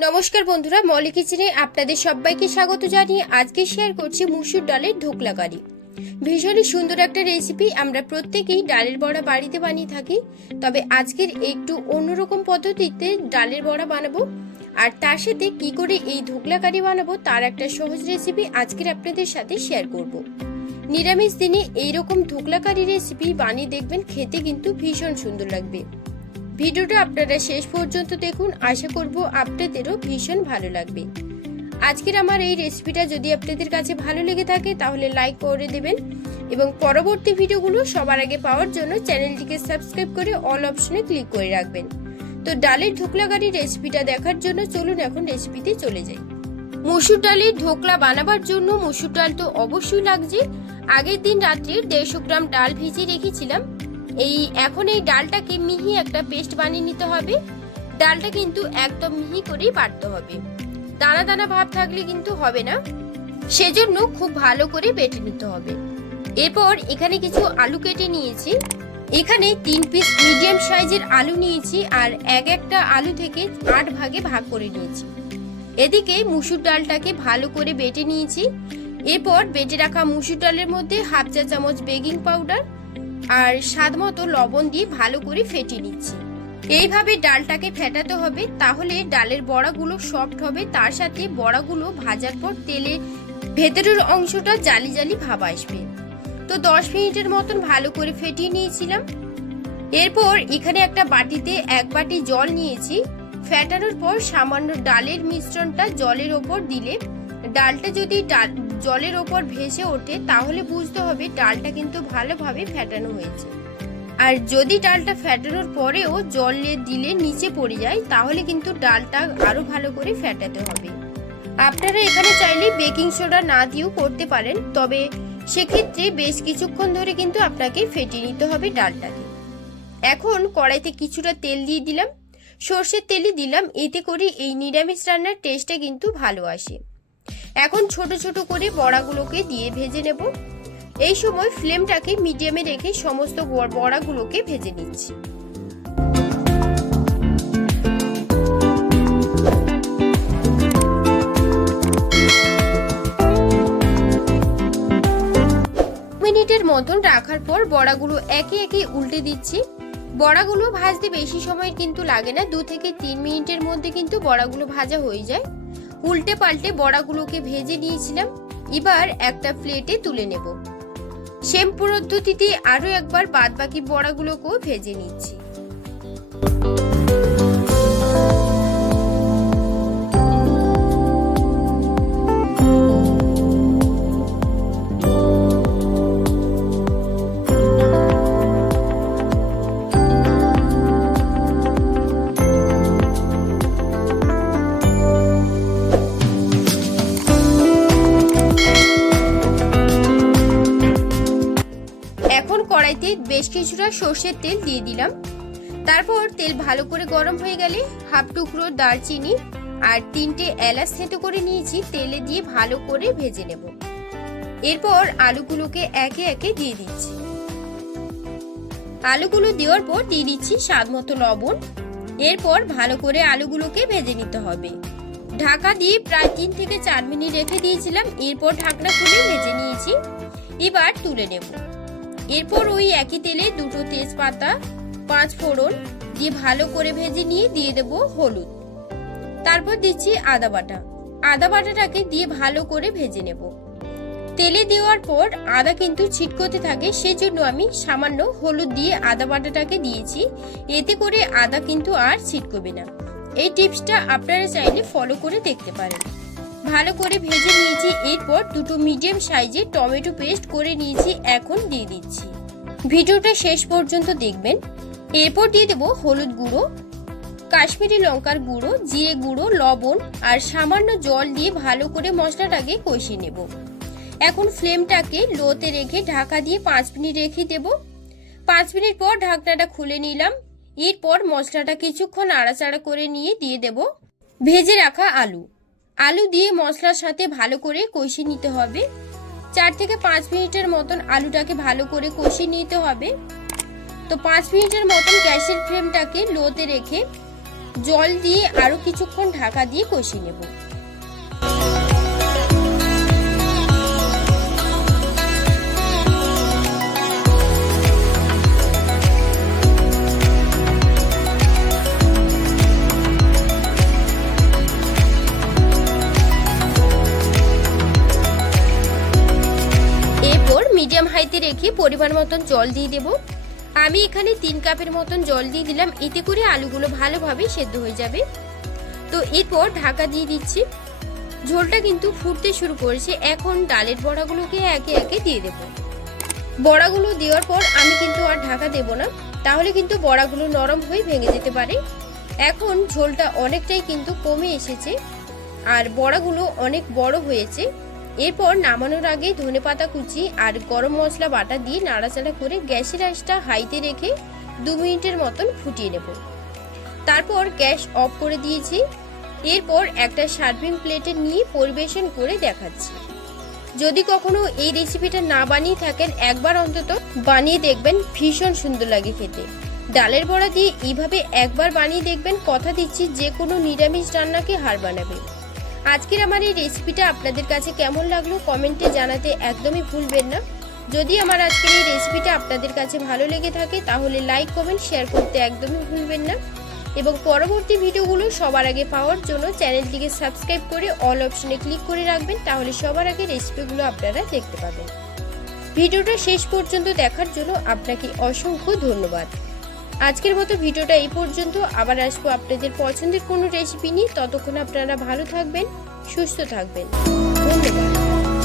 নমস্কার বন্ধুরা, মলি কিচেনে আপনাদের সবাইকে স্বাগত জানিয়ে আজকে শেয়ার করছি মুসুর ডালের ঢোকলা কারি। ভীষণই সুন্দর একটা রেসিপি। আমরা প্রত্যেকেই ডালের বড়া বাড়িতে বানিয়ে থাকি, তবে আজকের একটু অন্যরকম পদ্ধতিতে ডালের বড়া বানাবো, আর তার সাথে কি করে এই ঢোকলা কারি বানাবো তার একটা সহজ রেসিপি আজকের আপনাদের সাথে শেয়ার করব। নিরামিষ দিনে এইরকম ঢোকলা কারি রেসিপি বানিয়ে দেখবেন, খেতে কিন্তু ভীষণ সুন্দর লাগবে। ভিডিওটা আপনারা শেষ পর্যন্ত দেখুন, আশা করব আপনাদেরও ভীষণ ভালো লাগবে। আজকের আমার এই রেসিপিটা যদি আপনাদের কাছে ভালো লেগে থাকে তাহলে লাইক করে দেবেন, এবং পরবর্তী ভিডিওগুলো সবার আগে পাওয়ার জন্য চ্যানেলটিকে সাবস্ক্রাইব করে অল অপশনে ক্লিক করে রাখবেন। তো ডালের ঢোকলা কারি রেসিপিটা দেখার জন্য চলুন এখন রেসিপিতে চলে যাই। মসুর ডালের ঢোকলা বানাবার জন্য মসুর ডাল তো অবশ্যই লাগছে। আগের দিন রাত্রে 150 গ্রাম ডাল ভিজিয়ে রেখেছিলাম। এখন এই ডালটাকে মিহি একটা পেস্ট বানিয়ে নিতে হবে। ডালটা কিন্তু একদম মিহি করেই বাটতে হবে, দানা দানা ভাব থাকলে কিন্তু হবে না, সেজন্য খুব ভালো করে বেটে নিতে হবে। এরপর এখানে কিছু আলু কেটে নিয়েছি। এখানে 3 পিস মিডিয়াম সাইজের আলু নিয়েছি, আর একটা আলু থেকে 8 ভাগে ভাগ করে নিয়েছি। এদিকে মুসুর ডালটাকে ভালো করে বেটে নিয়েছি। এরপর বেটে রাখা মুসুর ডালের মধ্যে হাফ চা চামচ বেকিং পাউডার আর স্বাদ মতো লবণ দিয়ে ভালো করে ফেটিয়ে নিচ্ছি। এইভাবে ডালটাকে ফেটাতে হবে, তাহলে ডালের বড়াগুলো সফট হবে। তার সাথে বড়াগুলো ভাজার পর তেলে ভেতরের অংশটা জালি জালি ভাব আসবে। তো 10 মিনিটের মতন ভালো করে ফেটিয়ে নিয়েছিলাম। এরপর এখানে একটা বাটিতে 1 বাটি জল নিয়েছি। ফেটানোর পর সামান্য ডালের মিশ্রণটা জলের ওপর দিলে ডালটা যদি জলের ওপর ভেসে ওঠে তাহলে বুঝতে হবে ডালটা কিন্তু ভালোভাবে ফেটানো হয়েছে। আর যদি ডালটা ফেটানোর পরেও জল দিলে নিচে পড়ে যায় তাহলে কিন্তু ডালটা আরো ভালো করে ফেটাতে হবে। আপনারা এখানে চাইলে বেকিং সোডা না দিয়েও করতে পারেন, তবে সেক্ষেত্রে বেশ কিছুক্ষণ ধরে কিন্তু আপনাকে ফেটিয়ে নিতে হবে ডালটাকে। এখন কড়াইতে কিছুটা তেল দিয়ে দিলাম, সর্ষের তেলই দিলাম, এতে করে এই নিরামিষ রান্নার টেস্টটা কিন্তু ভালো আসে। এখন ছোট ছোট করে বড়াগুলোকে দিয়ে ভেজে নেব। এই সময় ফ্লেমটাকে মিডিয়ামে রেখে সমস্ত বড়াগুলোকে ভেজে নিচ্ছি। মিনিটের মতন রাখার পর বড়াগুলো একে একে উল্টে দিচ্ছি। বড়াগুলো ভাজতে বেশি সময় কিন্তু লাগে না, 2 থেকে 3 মিনিটের মধ্যে কিন্তু বড়াগুলো ভাজা হয়ে যায়। উল্টে পাল্টে বড়াগুলোকে ভেজে নিয়েছিলাম। এবার একটা প্লেটে তুলে নেব। সেম পদ্ধতিতে আরো একবার বাদবাকি বড়াগুলোকেও ভেজে নিচ্ছি। কড়াইতে বেশ কিছুটা সর্ষের তেল দিয়ে দিলাম। তারপর তেল ভালো করে গরম হয়ে গেলে হাফ টুকরো দারচিনি আর 3টে এলাচ থেতো করে নিয়েছি, তেলে দিয়ে ভালো করে ভেজে নেব। এরপর আলুগুলোকে একে একে দিয়ে দিচ্ছি। আলুগুলো দেওয়ার পর দিয়ে দিচ্ছি স্বাদ মতো লবণ। এরপর ভালো করে আলুগুলোকে ভেজে নিতে হবে। ঢাকা দিয়ে প্রায় 3 থেকে 4 মিনিট রেখে দিয়েছিলাম। এরপর ঢাকনা খুলে ভেজে নিয়েছি। এবার তুলে নেব। এরপর ওই একই তেলে 2টো তেজপাতা, 5 ফোড়ন দিয়ে ভালো করে ভেজে নিয়ে দিয়ে দেব হলুদ। তারপর দিচ্ছি আদা বাটা। আদা বাটাটাকে দিয়ে ভালো করে ভেজে নেব। তেলে দেওয়ার পর আদা কিন্তু ছিটকোতে থাকে, সেজন্য আমি সামান্য হলুদ দিয়ে আদা বাটাটাকে দিয়েছি। এতে করে আদা কিন্তু আর ছিটকবে না। এই টিপসটা আপনারা চাইলে ফলো করে দেখতে পারেন। ভালো করে ভেজে নিয়েছি। এরপর 2টো মিডিয়াম সাইজের টমেটো পেস্ট করে নিয়েছি, এখন দিয়ে দিচ্ছি। ভিডিওটা শেষ পর্যন্ত দেখবেন। এরপর দিয়ে দেব হলুদ গুঁড়ো, কাশ্মীরি লঙ্কার গুঁড়ো, জিরে গুঁড়ো, লবণ আর সামান্য জল দিয়ে ভালো করে মশলাটাকে কষিয়ে নেব। এখন ফ্লেমটাকে লোতে রেখে ঢাকা দিয়ে 5 মিনিট রেখে দেব। 5 মিনিট পর ঢাকনাটা খুলে নিলাম। এরপর মশলাটা কিছুক্ষণ নাড়াচাড়া করে নিয়ে দিয়ে দেব ভেজে রাখা আলু। আলু দিয়ে মশলার সাথে ভালো করে কষিয়ে নিতে হবে। 4 থেকে 5 মিনিটের মতন আলুটাকে ভালো করে কষিয়ে নিতে হবে। তো 5 মিনিটের মতন গ্যাসের ফ্লেমটাকে লোতে রেখে জল দিয়ে আরো কিছুক্ষণ ঢাকা দিয়ে কষিয়ে নেব। মিডিয়াম হাইতে রেখে পরিমাণ মতন জল দিয়ে দেব। আমি এখানে 3 কাপের মতন জল দিয়ে দিলাম, এতে করে আলুগুলো ভালোভাবে সেদ্ধ হয়ে যাবে। তো এরপর ঢাকা দিয়ে দিচ্ছি। ঝোলটা কিন্তু ফুটতে শুরু করেছে। এখন ডালের বড়াগুলোকে একে একে দিয়ে দেব। বড়াগুলো দেওয়ার পর আমি কিন্তু আর ঢাকা দেব না, তাহলে কিন্তু বড়াগুলো নরম হয়ে ভেঙে যেতে পারে। এখন ঝোলটা অনেকটাই কিন্তু কমে এসেছে আর বড়াগুলো অনেক বড় হয়েছে। এরপর নামানোর আগে ধনেপাতা কুচি আর গরম মশলা বাটা দিয়ে নাড়াচাড়া করে গ্যাসের আঁচটা হাইতে রেখে 2 মিনিটের মতন ফুটিয়ে নেব। তারপর গ্যাস অফ করে দিয়েছি। এরপর একটা সার্ভিং প্লেটে নিয়ে পরিবেশন করে দেখাচ্ছি। যদি কখনো এই রেসিপিটা না বানিয়ে থাকেন, একবার অন্তত বানিয়ে দেখবেন, ভীষণ সুন্দর লাগে খেতে। ডালের বড়া দিয়ে এইভাবে একবার বানিয়ে দেখবেন, কথা দিচ্ছি যে কোনো নিরামিষ রান্নাকে হার বানাবে। আজকের আমার এই রেসিপিটা আপনাদের কাছে কেমন লাগলো কমেন্টে জানাতে একদমই ভুলবেন না। যদি আমার আজকের এই রেসিপিটা আপনাদের কাছে ভালো লেগে থাকে তাহলে লাইক কমেন্ট শেয়ার করতে একদমই ভুলবেন না এবং পরবর্তী ভিডিওগুলো সবার আগে পাওয়ার জন্য চ্যানেলটিকে সাবস্ক্রাইব করে অল অপশনে ক্লিক করে রাখবেন, তাহলে সবার আগে রেসিপিগুলো আপনারা দেখতে পাবেন। ভিডিওটা শেষ পর্যন্ত দেখার জন্য আপনাকে অসংখ্য ধন্যবাদ। আজকের মতো ভিডিওটা এই পর্যন্ত। আবার আসবো আপনাদের পছন্দের কোনো রেসিপি নিয়ে। ততক্ষণ আপনারা ভালো থাকবেন, সুস্থ থাকবেন। ধন্যবাদ।